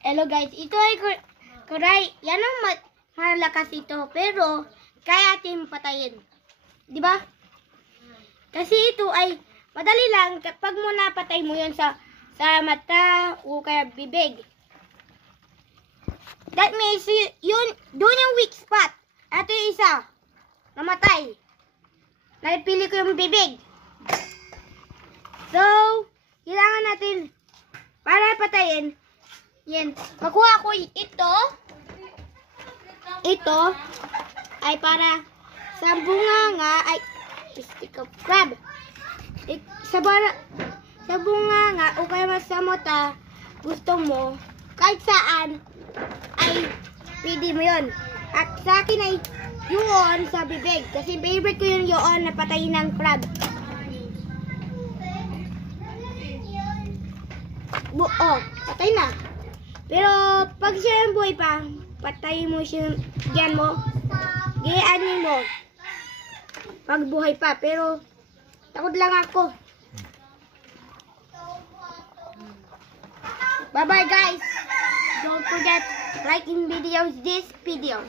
Hello guys, ito ay kuray. Yan ang malakas ito, pero kaya natin patayin. Di ba? Kasi ito ay madali lang kapag mo napatay mo yun sa mata o kaya bibig. That means yun, doon yung weak spot. Ito yung isa. Namatay. Napili ko yung bibig. So, kailangan natin para patayin. Yan. Makuha ko ito. Ito ay para sa bunganga ay stick of crab. Sa bunganga o kaya sa mata gusto mo kahit saan ay pwede mo yun. At sa akin ay yun sa bibig. Kasi favorite ko yun na patayin ng crab. Patay na. Pero pag siya yung buhay pa, patayin mo siya diyan mo. Gayaanin mo. Pag buhay pa. Pero takot lang ako. Bye bye guys. Don't forget liking videos this video.